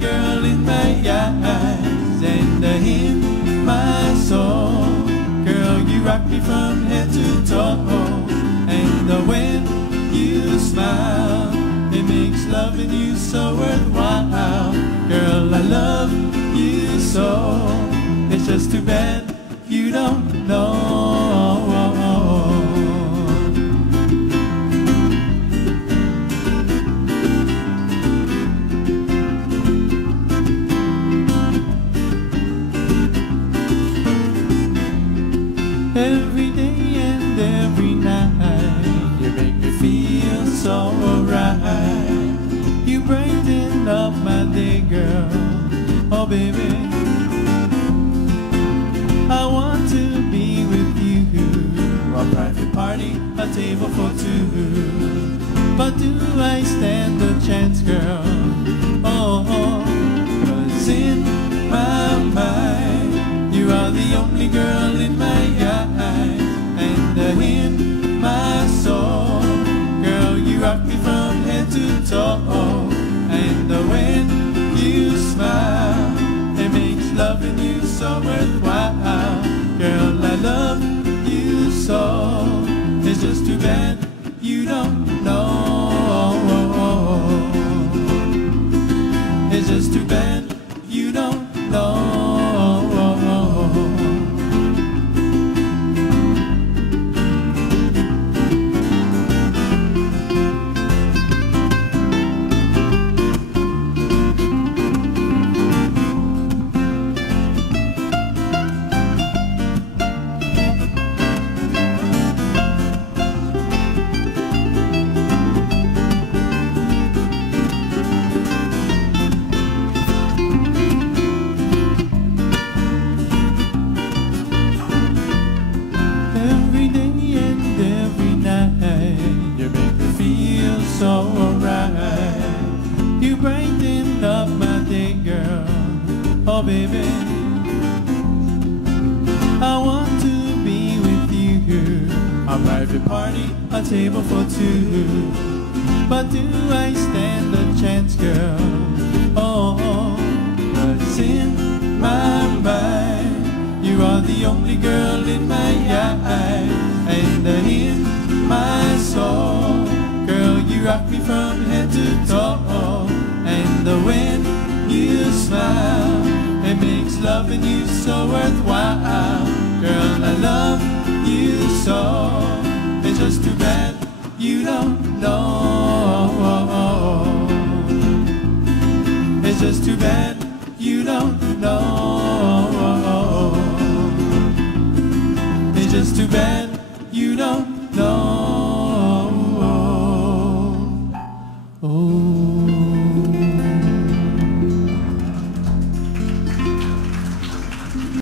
girl in my eyes and in my soul. Girl, you rock me from head to toe, and when you smile, it makes loving you so worthwhile. Girl, I love you so. It's just too bad you don't know. Every day and every night, you make me feel so right. You brighten up my day, girl. Oh, baby, I want to be with you. A private party, a table for two. But do I stand a chance, girl? Oh, 'cause in my mind, you are the only girl in my eyes and in my soul. Girl, you rock me from head to toe, and when you smile, it makes loving you so worthwhile. Girl, I love you so. It's just too bad you don't know. It's just too bad you don't know. So right, you brighten up my day, girl. Oh, baby, I want to be with you. A private party, a table for two. But do I stand a chance, girl? Oh, 'cause in my mind, you are the only girl in my eyes and in my soul. Girl, you rock me from head to toe, and when you smile, it makes loving you so worthwhile. Girl, I love you so. It's just too bad you don't know. It's just too bad you don't know. It's just too bad you don't know.